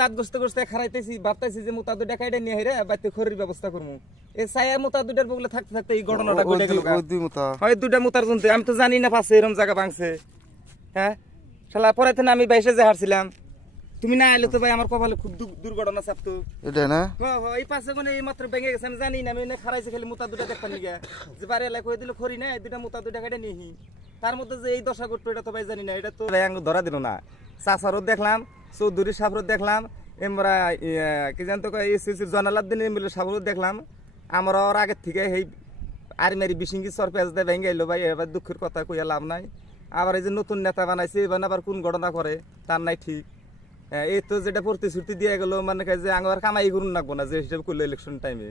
দাঁত গছতে গছতে খারাইতেছি ভাবতেছি যে মোতা দুটা কাইটা নিয়ে হেরে বাইতে খড়ির ব্যবস্থা করবো এই ছায়া মোতা দুটার বগলে থাকতে থাকতে এই ঘটনাটা ঘটে গেল হয় দুটা মোতার জন্য আমি তো জানি না পাশে এরকম জায়গা ভাঙছে হ্যাঁ শালা পরে না আমি বাইশে যে হারছিলাম তুমি না আইলে তো ভাই আমার কপালে খুব দুর্ঘটনা চাপতো এটা না এই পাশে কোনে এই মাত্র ভেঙে গেছে আমি জানি না আমি এনে খারাইছি খালি মোতা দুটা দেখতাম নিগা যে বাড়ি এলাকা কই দিল খড়ি না দুটা মোতা দুটা কাইটা নিহি তার মধ্যে যে এই দশা করতো এটা তো ভাই জানি না এটা তো ভাই আঙ্গ ধরা দিল না চাচারও দেখলাম চৌধুরী সাহেবরও দেখলাম আমরা কি জানতো এসএসসির জয়নালাউদ্দিন এমএলএ সাহেবরও দেখলাম আমরা ওর আগের থেকে এই আরমারি বিশিঙ্গি সরপেজ দিয়ে ভেঙে এলো ভাই এবার দুঃখের কথা কইয়া লাভ নাই আবার এই যে নতুন নেতা বানাইছে এবার আবার কোন ঘটনা করে তার নাই ঠিক এই তো যেটা প্রতিশ্রুতি দিয়ে গেল মানে যে আঙ্গার কামাই করুন রাখবো না যে হিসাবে করলো ইলেকশন টাইমে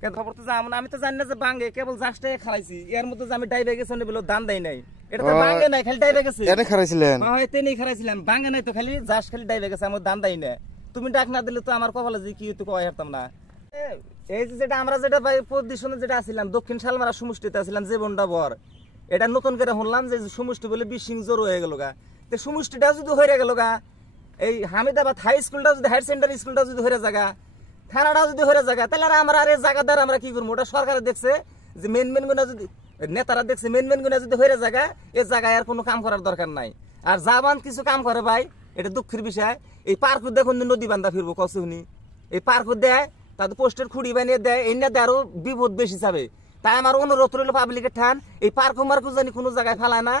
কেন খবর তো জানো না আমি তো জানি না যে বাঙ্গে কেবল জাস্টে খারাইছি এর মধ্যে যে আমি ডাইবে গেছি বলে দান দেয় নাই এটা তো বাঙ্গে নাই খালি ডাইবে গেছে এনে খারাইছিলেন হ্যাঁ এতেই খারাইছিলাম বাঙ্গে নাই তো খালি জাস্ট খালি ডাইবে গেছে আমার দান দেয় না তুমি ডাক না দিলে তো আমার কপালে যে কি তো কয় হারতাম না এই যে যেটা আমরা যেটা ভাই পজিশনে যেটা আছিলাম দক্ষিণ শালমারা সমষ্টিতে আছিলাম যে বন্ডা বর এটা নতুন করে শুনলাম যে সমষ্টি বলে বিশিং জোর হয়ে গেল গা তো সমষ্টিটা যদি হয়ে গেল গা এই হামিদাবাদ হাই স্কুলটা যদি হায়ার সেকেন্ডারি স্কুলটা যদি হয়ে জায়গা থানাটাও যদি হয়ে জায়গা তাহলে আমরা আর এই জায়গাদার আমরা কি করবো ওটা সরকারে দেখছে যে মেন গুণা যদি নেতারা দেখছে মেন গুণা যদি হয়ে জায়গা এই জায়গায় আর কোনো কাম করার দরকার নাই আর জাবান কিছু কাম করে ভাই এটা দুঃখের বিষয় এই পার্ক দেখুন নদী বান্ধা ফিরবো কসুনি এই পার্ক দেয় তাদের পোস্টের খুঁড়ি বানিয়ে দেয় এই না দেয় আরো বিপদ বেশি যাবে তাই আমার অনুরোধ রইল পাবলিকের ঠান এই পার্ক মার্কও জানি কোনো জায়গায় ফেলায় না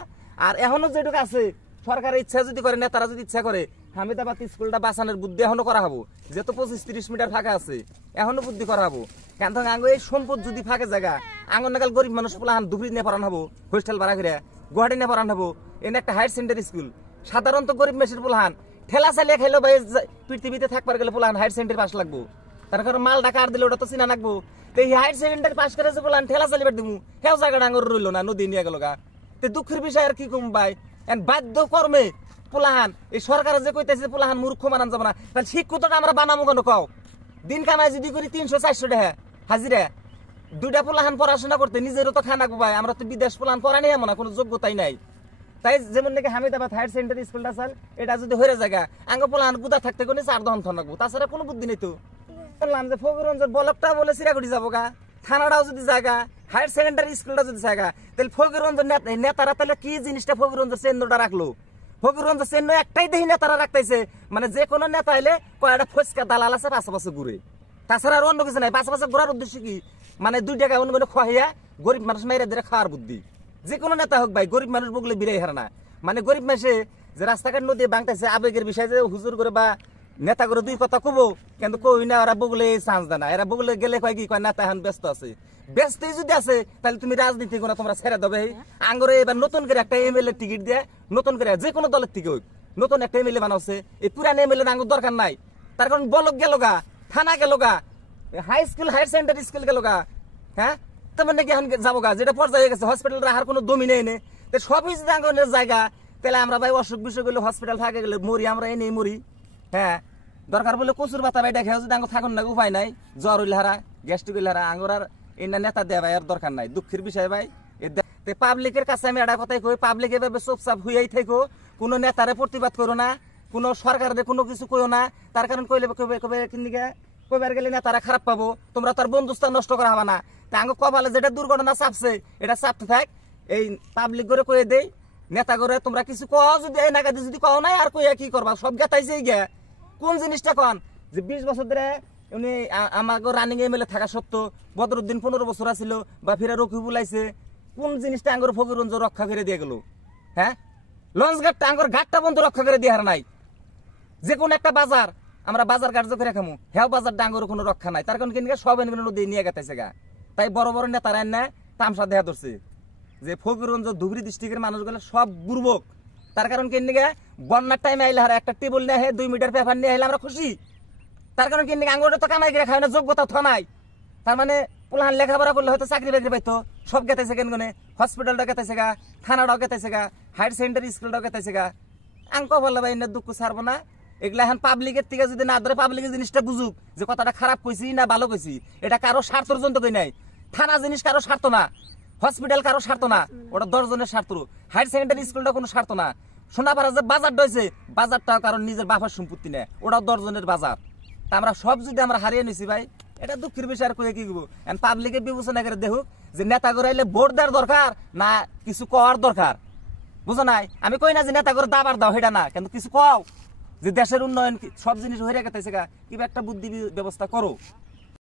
আর এখনো যেটুকু আছে সরকারের ইচ্ছা যদি করে নেতারা যদি ইচ্ছা করে হামিদাবাদ স্কুলটা বাঁচানোর বুদ্ধি এখনো করা হবো যেহেতু 25-30 মিটার ফাঁকা আছে এখনো বুদ্ধি করা হবো কেন আঙ্গ এই সম্পদ যদি ফাঁকে জায়গা আঙ্গন নাগাল গরিব মানুষ পোলাহান দুপুরি নিয়ে পড়ানো হবো হোস্টেল ভাড়া করে গুয়াহাটি নিয়ে পড়ানো হবো এনে একটা হায়ার সেকেন্ডারি স্কুল সাধারণত গরিব মেশির পোলাহান ঠেলা চালিয়ে খেলো ভাই পৃথিবীতে থাকবার গেলে পোলাহান হায়ার সেকেন্ডারি পাস লাগবো তার কারণ মাল ঢাকা আর দিলে ওটা তো চিনা রাখবো তো এই হায়ার সেকেন্ডারি পাস করে যে পোলাহান ঠেলা চালিয়ে দেবো হেও জায়গাটা আঙ্গর রইলো না নদী নিয়ে গেল গা তো দুঃখের বিষয় আর কি কম ভাই বাধ্য কর্মে পোলাহান এই সরকারে যে কইতেছে পোলাহান মূর্খ মানান যাব না তাহলে শিক্ষকটা আমরা বানাবো কেন কও দিন কামাই যদি করি 300-400 টাকা হাজিরা দুইটা পোলাহান পড়াশোনা করতে নিজেরও তো খানা ভাই আমরা তো বিদেশ পোলাহান পড়া নেই এমন কোনো যোগ্যতাই নাই তাই যেমন নাকি হামিদাবাদ হায়ার সেকেন্ডারি স্কুলটা চাল এটা যদি হয়ে জায়গা আঙ্গ পোলাহান গুদা থাকতে কোনো 4 দহন থাকবো তাছাড়া কোনো বুদ্ধি নেই তো বললাম যে ফকিরগঞ্জের ব্লকটা বলে চিরাকুটি যাবো গা থানাটাও যদি জায়গা হায়ার সেকেন্ডারি স্কুলটা যদি জায়গা তাহলে ফকিরগঞ্জের নেতারা তাহলে কি জিনিসটা ফকিরগঞ্জের চিহ্নটা রাখলো ফকিরগঞ্জের চিহ্ন একটাই দেখি নেতারা রাখতেছে মানে যে কোনো নেতা এলে কয়েকটা ফসকা দালাল আছে পাশাপাশি ঘুরে তাছাড়া আর অন্য কিছু নাই পাশাপাশি ঘোরার উদ্দেশ্য কি মানে 2 টাকা অন্য খোয়াইয়া গরিব মানুষ মেরে দিয়ে খাওয়ার বুদ্ধি যে কোনো নেতা হোক ভাই গরিব মানুষ বগলে বিরাই হার না মানে গরিব মানুষে যে রাস্তাঘাট নদী বাংতেছে আবেগের বিষয়ে যে হুজুর করে বা নেতা করে 2 কথা কবো কিন্তু কই না ওরা বগলে চান্স দেয় না এরা বগলে গেলে কয় কি কয় নেতা এখন ব্যস্ত আছে ব্যস্তই যদি আছে তাহলে তুমি রাজনীতি কোনো তোমরা ছেড়ে দেবে আঙ্গরে এবার নতুন করে একটা এমএলএ টিকিট দিয়ে নতুন করে যে কোনো দলের থেকে হোক নতুন একটা এমএলএ বানাচ্ছে এই পুরান এমএলএ আঙ্গুর দরকার নাই তার কারণ বলক গেল গা থানা গেল গা high school higher secondary school গেল গা হ্যাঁ তেমন নাকি এখন যাবো গা যেটা পর্যায়ে হয়ে গেছে হসপিটাল রাখার কোনো দমি নেই নে সবই যদি আঙ্গনের জায়গা তাহলে আমরা ভাই অসুখ বিসুখ গেলে হসপিটাল থাকে গেলে মরি আমরা এনেই মরি হ্যাঁ দরকার বলে কচুর পাতা ভাই দেখে যদি আঙ্গ থাকুন না উপায় নাই জ্বর হইলে হারা গ্যাস্ট্রিক হইলে হারা আঙ্গুর আর এনা নেতা দেয়া ভাই আর দরকার নাই দুঃখের বিষয় ভাই পাবলিকের কাছে আমি একটা কথাই কই পাবলিক এভাবে চুপচাপ হইয়াই থাকো কোনো নেতারে প্রতিবাদ করো না কোনো সরকারের কোনো কিছু কইও না তার কারণ কইলে কইবার গেলে নেতারা খারাপ পাবো তোমরা তার বন্ধুস্থান নষ্ট করা হবে না তা আঙ্গ কপালে যেটা দুর্ঘটনা চাপছে এটা চাপতে থাক এই পাবলিক করে কয়ে দেই নেতা করে তোমরা কিছু কও যদি এই নাগাদি যদি কও নাই আর কইয়া কি করবা সব গেতাইছে গিয়া কোন জিনিসটা কন যে 20 বছর ধরে উনি আমাকে রানিং এমএলএ থাকা সত্ত্বেও বদরুদ্দিন 15 বছর আছিল বা ফিরে রকিবুল আইছে কোন জিনিসটা আঙ্গর ফকিরগঞ্জ রক্ষা করে দিয়ে গেল হ্যাঁ লঞ্চ ঘাটটা আঙ্গর ঘাটটা বন্ধ রক্ষা করে দিয়ে হার নাই যে কোন একটা বাজার আমরা বাজার কার্য করে খামু হ্যাঁ বাজার ডাঙ্গর কোনো রক্ষা নাই তার কারণ কিনকে সব নদী নিয়ে গেতেছে গা তাই বড় বড় নেতারা না তামসা দেখা ধরছে যে ফকিরগঞ্জ ধুবড়ী ডিস্ট্রিক্টের মানুষগুলো সব বুর্বক তার কারণ কিনকে বন্যার টাইমে আইলে হারা একটা টেবিল নিয়ে 2 মিটার পেপার নিয়ে আইলে আমরা খুশি তার কারণ কিনকে আঙ্গুরটা তো কামাই করে খায় না যোগ্যতা থ নাই তার মানে পোলাহান লেখাপড়া করলে হয়তো চাকরি বাকরি পাইতো সব গেতেছে কেন গনে হসপিটালটা গেতেছে গা থানাটাও গেতেছে গা হায়ার সেকেন্ডারি স্কুলটাও গেতেছে গা আঙ্ক বললে ভাই না দুঃখ ছাড়বো না এগুলা এখন পাবলিকের থেকে যদি না ধরে পাবলিকের জিনিসটা বুঝুক যে কথাটা খারাপ কইছি না ভালো কইছি এটা কারো স্বার্থর জন্য কই নাই থানা জিনিস কারো স্বার্থ না হসপিটাল কারো স্বার্থ না ওটা 10 জনের স্বার্থ হায়ার সেকেন্ডারি স্কুলটা কোনো স্বার্থ না সোনাপাড়া যে বাজারটা হয়েছে বাজারটা কারণ নিজের বাবার সম্পত্তি নেয়, ওটা দর্জনের বাজার। তা আমরা সব যদি আমরা হারিয়ে নিছি ভাই, এটা দুঃখের বিষয়। আর কয়ে কি করবো, পাবলিকে বিবেচনা করে দেখুক যে নেতা করে আইলে ভোট দেওয়ার দরকার না কিছু কওয়ার দরকার, বুঝো নাই? আমি কই না যে নেতা করে দাবার দাও, সেটা না, কিন্তু কিছু কও যে দেশের উন্নয়ন সব জিনিস হয়ে গেছে, কিবা একটা বুদ্ধি ব্যবস্থা করো।